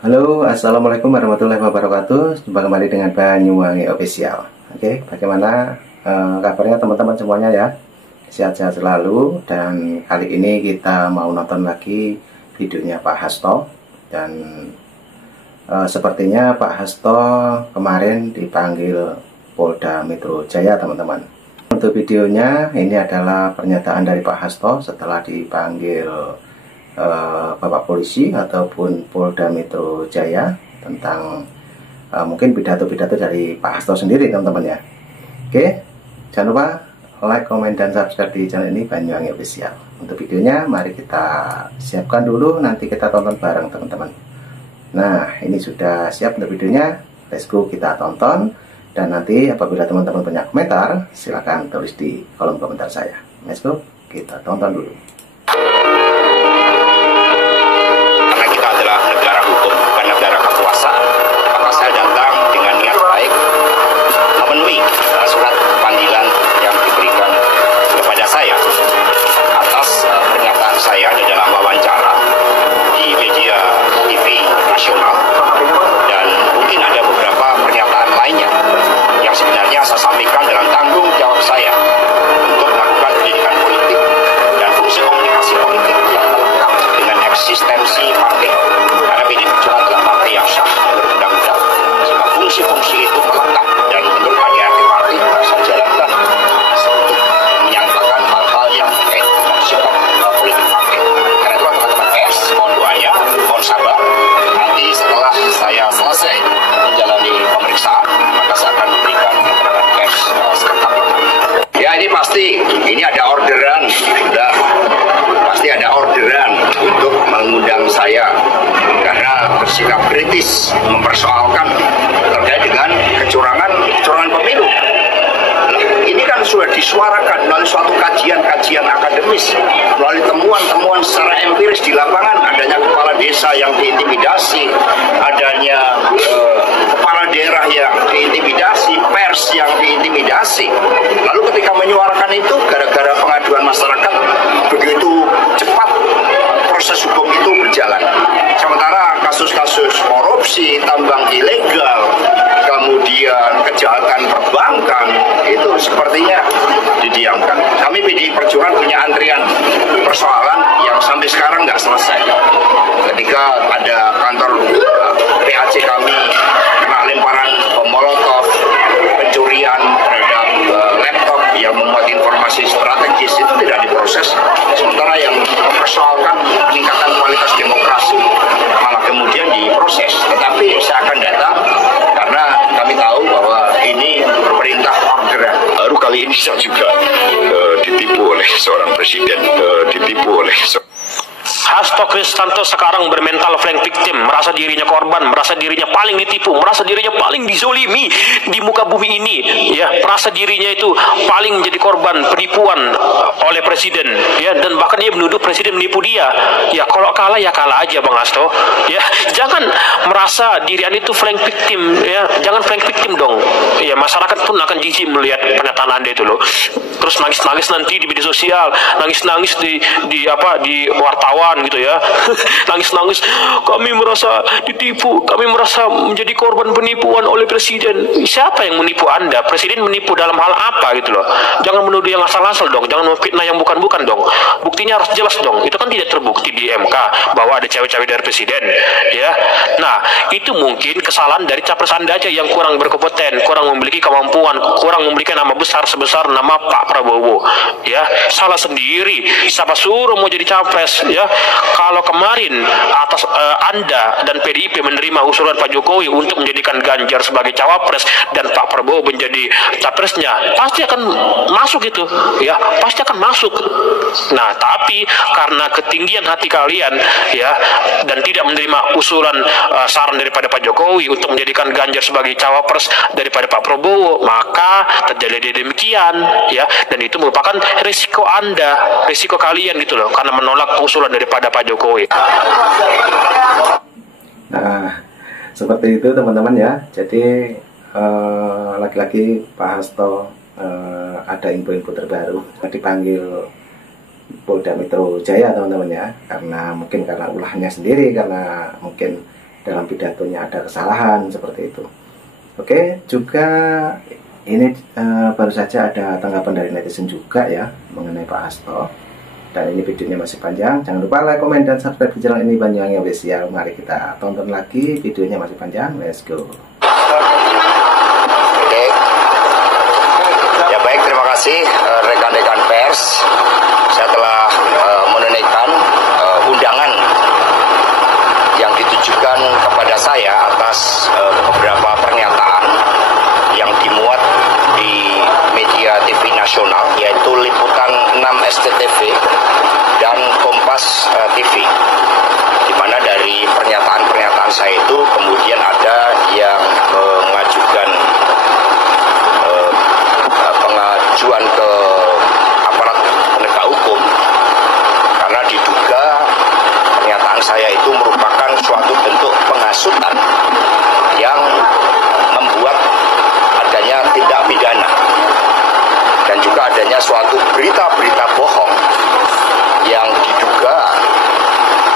Halo, assalamualaikum warahmatullahi wabarakatuh. Jumpa kembali dengan Banyuwangi Official. Oke, bagaimana kabarnya teman-teman semuanya ya? Sehat-sehat selalu. Dan kali ini kita mau nonton lagi videonya Pak Hasto. Dan sepertinya Pak Hasto kemarin dipanggil Polda Metro Jaya, teman-teman. Untuk videonya ini adalah pernyataan dari Pak Hasto setelah dipanggil Bapak Polisi ataupun Polda Metro Jaya tentang mungkin pidato-pidato dari Pak Hasto sendiri, teman-teman ya. Oke, jangan lupa like, komen, dan subscribe di channel ini Banyuwangi Official. Untuk videonya mari kita siapkan dulu, nanti kita tonton bareng, teman-teman. Nah, ini sudah siap untuk videonya. Let's go, kita tonton. Dan nanti apabila teman-teman punya komentar, silahkan tulis di kolom komentar saya. Let's go, kita tonton dulu. Surat panggilan yang diberikan kepada saya atas pernyataan saya di dalam wawancara di media TV nasional, dan mungkin ada beberapa pernyataan lainnya yang sebenarnya saya sampaikan dalam tanggung jawab saya untuk melakukan pendidikan politik dan fungsi komunikasi politik yang lengkap dengan eksistensi partai, karena PDI Perjuangan adalah partai yang sah berundang-undang, sehingga fungsi-fungsi itu melekat dan menurut ADART partai merasa jalankan untuk menyampaikan hal-hal yang terkait dengan sikap politik partai. Karena itu teman-teman pers, mohon doanya, mohon sabar. Nanti setelah saya selesai menjalani pemeriksaan, maka saya akan memberikan keterangan pers serentak. Ya, ini pasti, ini ada orderan, sudah pasti ada orderan untuk mengundang saya karena bersikap kritis mempersoalkan terkait dengan kecurangan pemilu. Nah, ini kan sudah disuarakan melalui suatu kajian akademis, melalui temuan secara empiris di lapangan, adanya kepala desa yang diintimidasi, adanya kepala daerah yang diintimidasi, pers yang diintimidasi. Lalu ketika menyuarakan itu, gara-gara pengaduan masyarakat, begitu cepat proses hukum itu berjalan. Sementara kasus-kasus korupsi, tambang ilegal, kemudian kejahatan perbankan, itu sepertinya didiamkan. Kami PDI Perjuangan punya antrian persoalan yang sampai sekarang nggak selesai. Ketika ada kantor PAC kami kena lemparan bom molotov, pencurian terhadap laptop yang memuat informasi strategis, itu tidak diproses. Sementara yang mempersoalkan peningkatan kualitas demokrasi malah kemudian diproses. Tetapi saya akan datang karena kami tahu bahwa ini perintah orderan. Baru kali ini saya juga ditipu oleh seorang presiden, Hasto Kristianto sekarang bermental flank victim, merasa dirinya korban, merasa dirinya paling ditipu, merasa dirinya paling dizolimi di muka bumi ini, ya, merasa dirinya itu paling menjadi korban penipuan oleh presiden, ya, dan bahkan dia menuduh presiden menipu dia. Ya, kalau kalah ya kalah aja, Bang Hasto, ya, jangan merasa diri Anda itu flank victim, ya, jangan flank victim dong, ya, masyarakat pun akan jijik melihat pernyataan Anda itu loh. Terus nangis-nangis nanti di media sosial, nangis-nangis di wartawan gitu ya. Nangis-nangis, kami merasa ditipu, kami merasa menjadi korban penipuan oleh presiden. Siapa yang menipu Anda? Presiden menipu dalam hal apa gitu loh. Jangan menuduh yang asal-asal dong, jangan memfitnah yang bukan-bukan dong. Buktinya harus jelas dong. Itu kan tidak terbukti di MK bahwa ada cewek-cewek dari presiden, ya. Nah, itu mungkin kesalahan dari capres Anda aja yang kurang berkompeten, kurang memiliki kemampuan, kurang memiliki nama besar sebesar nama Pak Prabowo, ya. Salah sendiri, siapa suruh mau jadi capres, ya. Kalau kemarin atas Anda dan PDIP menerima usulan Pak Jokowi untuk menjadikan Ganjar sebagai cawapres dan Pak Prabowo menjadi capresnya, pasti akan masuk itu, ya, pasti akan masuk. Nah, tapi karena ketinggian hati kalian, ya, dan tidak menerima usulan saran daripada Pak Jokowi untuk menjadikan Ganjar sebagai cawapres daripada Pak Prabowo, maka terjadi demikian, ya, dan itu merupakan risiko Anda, risiko kalian gitu loh, karena menolak usulan daripada Pak Jokowi. Nah, seperti itu teman-teman ya. Jadi lagi-lagi Pak Hasto ada info-info terbaru, dipanggil Polda Metro Jaya teman-teman ya, karena ulahnya sendiri, karena mungkin dalam pidatonya ada kesalahan seperti itu. Oke, juga ini baru saja ada tanggapan dari netizen juga ya mengenai Pak Hasto. Dan ini videonya masih panjang. Jangan lupa like, komen, dan subscribe di channel ini Banyuwangi Official. Mari kita tonton lagi, videonya masih panjang. Let's go. Oke. Ya baik, terima kasih rekan-rekan pers. Saya telah menunaikan undangan yang ditujukan kepada saya atas beberapa pernyataan yang dimuat di media TV nasional, yaitu Liputan 6 SCTV dan Kompas TV, di mana dari pernyataan-pernyataan saya itu kemudian ada yang mengajukan pengajuan ke aparat penegak hukum karena diduga pernyataan saya itu merupakan suatu bentuk penghasutan yang membuat adanya tindak pidana dan juga adanya suatu berita-berita bohong yang diduga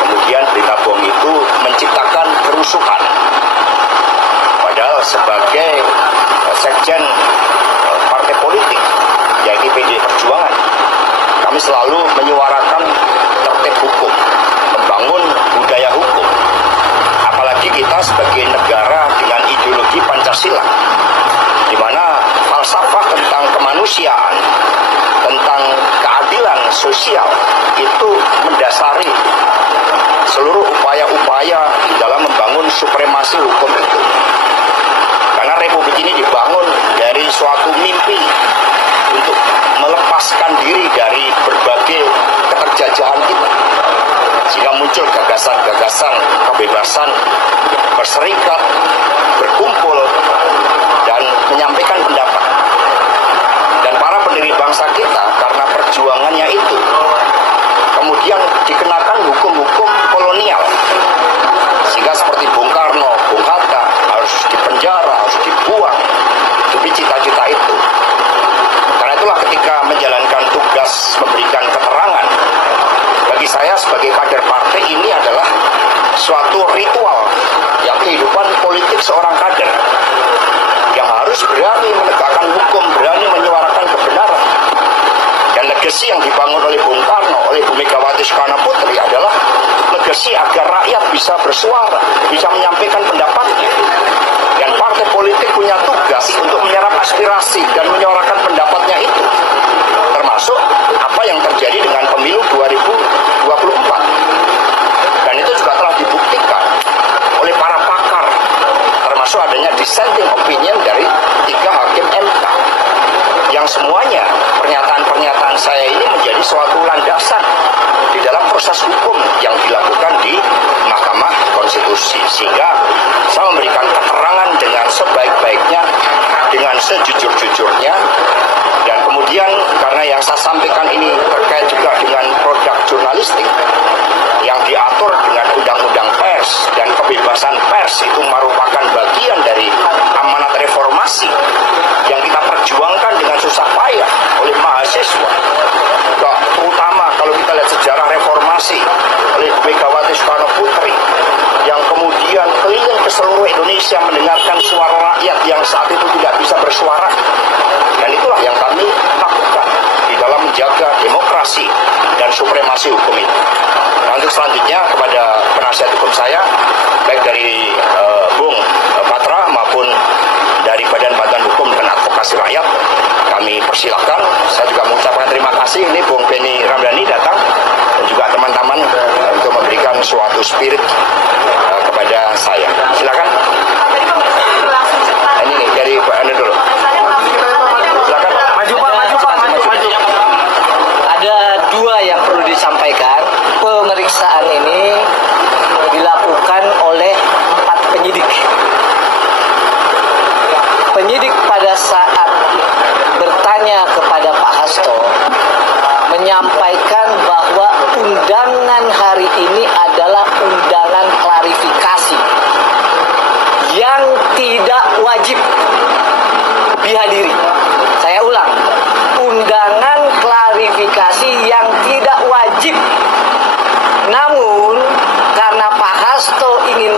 kemudian berita bohong itu menciptakan kerusuhan. Padahal sebagai sekjen partai politik yaitu PDI Perjuangan, kami selalu menyuarakan tertib hukum, membangun budaya hukum. Apalagi kita sebagai negara dengan ideologi Pancasila, di mana falsafah tentang kemanusiaan, tentang keadilan sosial itu mendasari seluruh upaya-upaya di dalam membangun supremasi hukum itu. Karena republik ini dibangun dari suatu mimpi untuk melepaskan diri dari berbagai keterjajahan kita, sehingga muncul gagasan-gagasan kebebasan berserikat, berkumpul, dan menyampaikan pendapat. Dan para pendiri bangsa kita karena perjuangannya itu kemudian dikenakan hukum-hukum kolonial, sehingga seperti Bung Karno, Bung Hatta harus dipenjara, harus dibuang demi cita-cita itu. Karena itulah ketika menjalankan tugas memberikan keterangan, bagi saya sebagai kader partai ini adalah suatu ritual yang kehidupan politik seorang kader yang harus berani menegakkan hukum, berani menyuarakan kebenaran. Dan legasi yang dibangun oleh Bung Karno, oleh Bu Megawati Soekarno Putri adalah legasi agar rakyat bisa bersuara, bisa menyampaikan pendapatnya. Dan partai politik punya tugas untuk menyerap aspirasi dan menyuarakan pendapatnya itu. Termasuk apa yang terjadi dengan pemilu 2024. Dan itu juga telah dibuktikan oleh para pakar, termasuk adanya dissenting opinion dari 3 hakim MK, yang semuanya pernyataan-pernyataan saya ini menjadi suatu landasan di dalam proses hukum yang dilakukan di Mahkamah Konstitusi. Sehingga saya memberikan keterangan dengan sebaik-baiknya, dengan sejujur-jujurnya. Dan kemudian karena yang saya sampaikan ini terkait juga dengan produk jurnalistik yang diatur dengan undang-undang pers, dan kebebasan pers itu merupakan bagian dari amanat reformasi yang kita perjuangkan dengan susah payah oleh mahasiswa. Terutama kalau kita lihat sejarah reformasi oleh Bu Megawati Soekarno Putri, yang kemudian keliling ke seluruh Indonesia mendengarkan suara rakyat yang saat itu tidak bisa bersuara. Dan itulah yang kami lakukan di dalam menjaga demokrasi dan supremasi hukum itu. Nah, untuk selanjutnya kepada penasihat hukum saya, baik dari Bung Patra maupun dari Badan Hukum dan Advokasi Rakyat, kami persilahkan. Saya juga mengucapkan terima kasih, ini Bung Benny Ramdhani datang, dan juga teman-teman untuk memberikan suatu spirit kepada saya. Silakan. Ini nih dari Pak Anda dulu. Silakan. Maju Pak, maju. Ada 2 yang perlu disampaikan. Pemeriksaan ini dilakukan oleh 4 penyidik. Penyidik pada saat bertanya kepada Pak Hasto menyampaikan bahwa undangan hari ini adalah undangan klarifikasi yang tidak wajib dihadiri. Saya ulang, undangan klarifikasi yang tidak wajib. Namun karena Pak Hasto ingin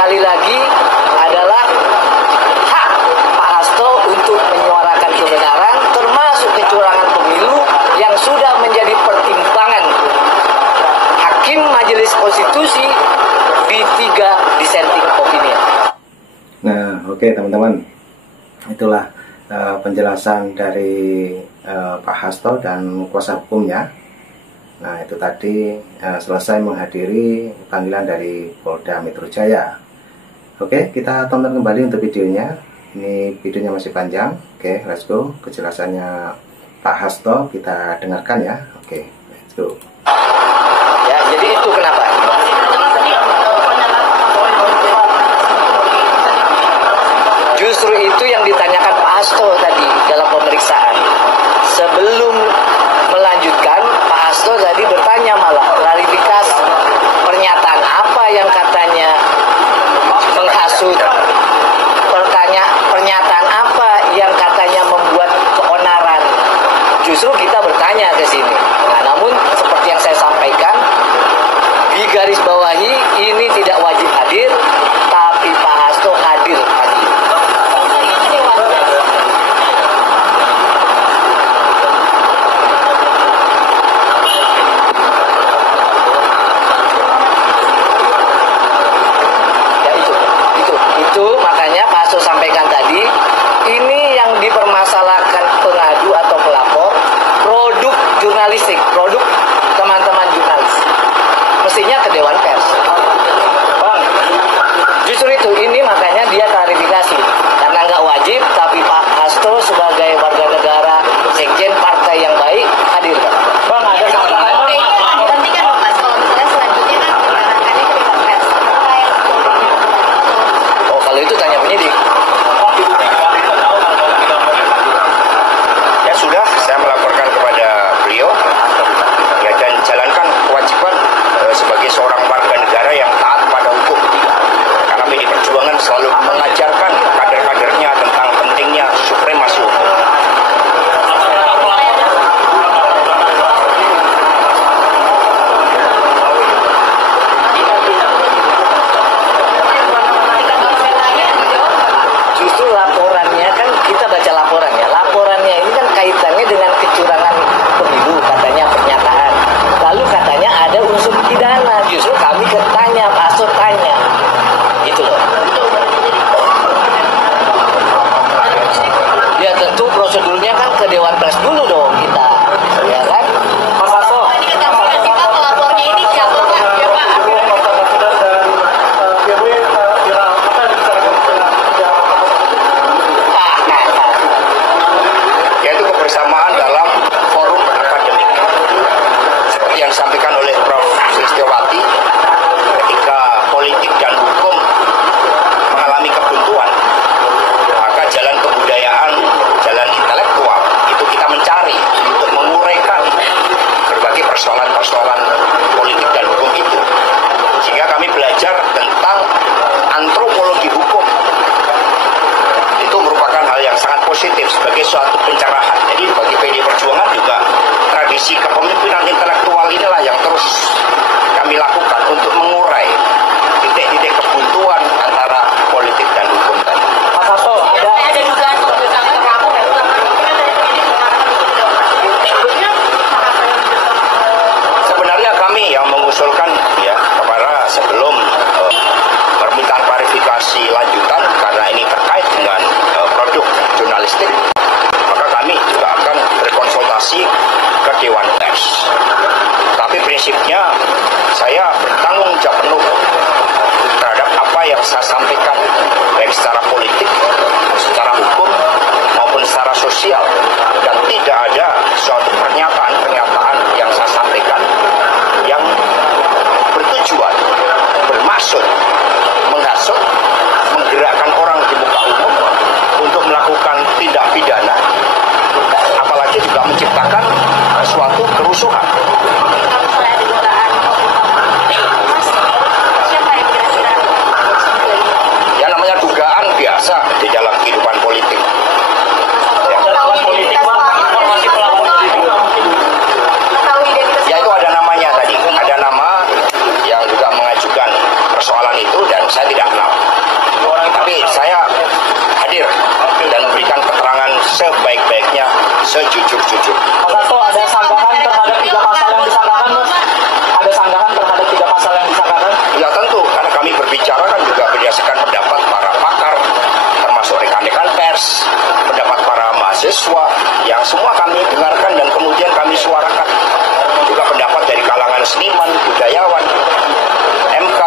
sekali lagi adalah hak Pak Hasto untuk menyuarakan kebenaran, termasuk kecurangan pemilu yang sudah menjadi pertimbangan Hakim Majelis Konstitusi di 3 dissenting opinion. Nah, oke teman-teman, itulah penjelasan dari Pak Hasto dan kuasa hukumnya. Nah, itu tadi selesai menghadiri panggilan dari Polda Metro Jaya. Oke, kita tonton kembali untuk videonya. Ini videonya masih panjang. Oke, let's go. Kejelasannya Pak Hasto kita dengarkan ya. Oke, let's go. Ya, jadi itu kenapa? Justru itu yang ditanyakan Pak Hasto tadi dalam pemeriksaan. Sebelum melanjutkan, Pak Hasto tadi bertanya malah klarifikasi pernyataan apa yang katanya menghasut, pernyataan apa yang katanya membuat keonaran. Justru kita bertanya ke sini. Nah, namun seperti yang saya sampaikan, di garis bawahi ini tidak wajib hadir, tapi Pak Hasto hadir pagi. Itu makanya Pak Hasto sampaikan tadi, ini yang dipermasalahkan pengadu atau pelapor produk jurnalistik, produk teman-teman jurnalis, mestinya ke Dewan Pers. Bang, justru itu, ini makanya dia klarifikasi karena nggak wajib, tapi Pak Hasto sebagai warga negara, sekjen partai yang baik hadir. Bang, ada tambahan? Dihentikan dong Mas, kalau misalnya selanjutnya kan diarahkannya ke Dewan Pers. Oh, kalau itu tanya penyidik. Ya sudah, saya melaporkan kepada beliau ya, dan jalankan kewajiban sebagai seorang warga negara yang taat pada hukum. Karena PDI Perjuangan selalu mengajarkan kader-kadernya tentang pentingnya supremasi hukum. Justru laporannya kan, kita baca laporannya. Laporannya ini kan kaitannya dengan kecurangan pemilu, katanya pernyataan. Lalu katanya ada unsur pidana. Justru kami tanya, Pak Hasto tanya. Gitu loh. Ya tentu prosedurnya kan ke Dewan Pers dulu dong kita. Ya kan? Mas Hasto. Ini kita pelapornya ini siapa Pak? Ya Pak. Yaitu kebersamaan dalam forum akademik seperti yang disampaikan oleh Prof. Sulistiowati, ketika politik dan hukum mengalami kebuntuan, maka jalan kebudayaan, jalan intelektual itu kita mencari untuk menguraikan berbagai persoalan-persoalan politik dan hukum itu, sehingga kami belajar tentang antropologi hukum. Itu merupakan hal yang sangat positif sebagai suatu pencerahan. Jadi bagi PDI Perjuangan juga tradisi kepemimpinan intelektual inilah yang terus kami lakukan untuk mengurai titik-titik kebuntuan antara politik dan hukum tadi. Mas Hasto, Ada dugaan pemberantasan kamu dan Sebenarnya kami yang mengusulkan ya kepada sebelum permintaan klarifikasi lanjutan, karena ini terkait dengan produk jurnalistik, maka kami juga akan berkonsultasi ke Dewan Pers. Tapi prinsipnya saya bertanggung jawab penuh terhadap apa yang saya sampaikan, baik secara politik, secara hukum, maupun secara sosial, dan tidak ada suatu pernyataan-pernyataan yang saya sampaikan yang bertujuan, bermaksud menghasut, menggerakkan orang di muka umum untuk melakukan tindak pidana, apalagi juga menciptakan suatu kerusuhan. kalau misalnya ada dugaan Mas, siapa yang kira-kira? Ya, namanya dugaan biasa di dalam kehidupan politik. Ya. Tahu identitas tahu identitas. Ya, itu ada namanya tadi, ada nama yang juga mengajukan persoalan itu dan saya tidak kenal. sejujur-jujur. Mas Hasto, ada sanggahan terhadap 3 pasal yang disangkakan, Mas? Ada sanggahan terhadap 3 pasal yang disangkakan? Ya tentu, karena kami berbicara kan juga berdasarkan pendapat para pakar, termasuk rekan-rekan pers, pendapat para mahasiswa, yang semua kami dengarkan dan kemudian kami suarakan. Juga pendapat dari kalangan seniman, budayawan, MK,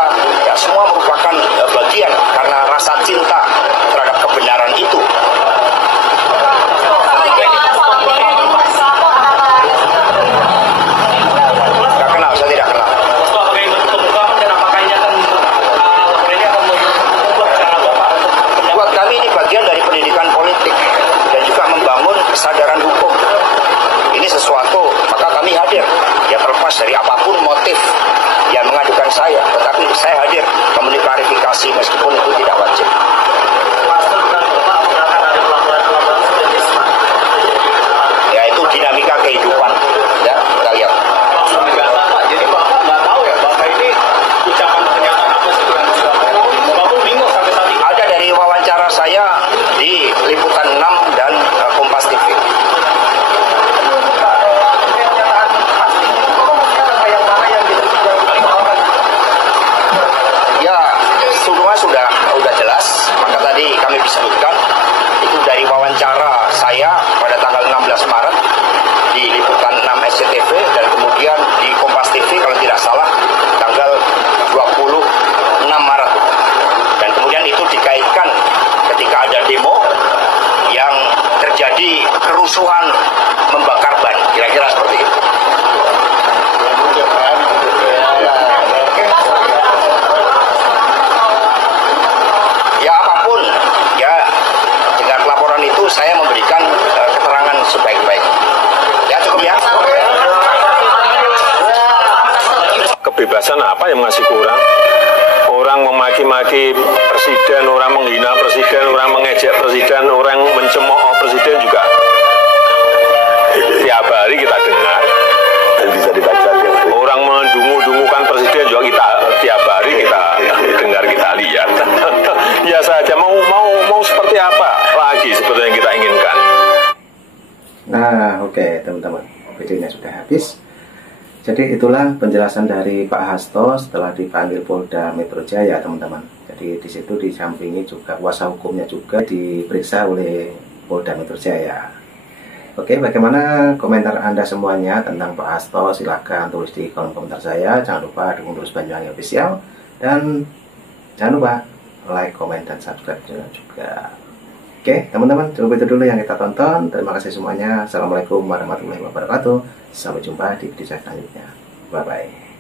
ya semua merupakan bagian karena rasa cinta terhadap kebenaran itu. Tidak kenal, saya tidak kenal. Buat kami ini bagian dari pendidikan politik dan juga membangun kesadaran hukum. Ini sesuatu, maka kami hadir. Ya terlepas dari apapun motif yang mengadukan saya, tetapi saya hadir memberi klarifikasi meskipun itu tidak wajib. Ya itu dinamika kehidupan. Ya, kita lihat. Jadi Bapak nggak tahu ya, Bapak ini ucapan pernyataan apa sih yang Bapak pun bingung sampai saat ini. Ada dari wawancara saya di Liputan 6 dan Kompas TV. Ya, semua sudah jelas. Maka tadi kami sebutkan itu dari wawancara saya pada tanggal 16 Maret di Liputan 6 SCTV dan kemudian di Kompas TV kalau tidak salah tanggal 26 Maret. Dan kemudian itu dikaitkan ketika ada demo yang terjadi kerusuhan membakar ban, kira-kira seperti itu. Ya apapun, ya dengan laporan itu saya memberikan keterangan sebaik-baik. Ya cukup ya. Kebebasan apa yang masih kurang? Orang memaki-maki presiden, orang menghina presiden, orang mengejek presiden, orang mencemooh presiden juga tiap hari kita dengar dan bisa dibaca. Orang mendungu-dungukan presiden juga kita tiap hari kita dengar, kita lihat. Ya saja mau seperti apa lagi seperti yang kita inginkan. Nah, oke teman-teman, videonya sudah habis. Jadi itulah penjelasan dari Pak Hasto setelah dipanggil Polda Metro Jaya, teman-teman. Jadi di situ disampingi juga kuasa hukumnya juga diperiksa oleh Polda Metro Jaya. Oke, bagaimana komentar Anda semuanya tentang Pak Hasto? Silahkan tulis di kolom komentar saya. Jangan lupa dukung terus Banyuwangi Official dan jangan lupa like, komen, dan subscribe juga. Oke, teman-teman, cukup itu dulu yang kita tonton. Terima kasih semuanya. Assalamualaikum warahmatullahi wabarakatuh. Sampai jumpa di video selanjutnya. Bye-bye.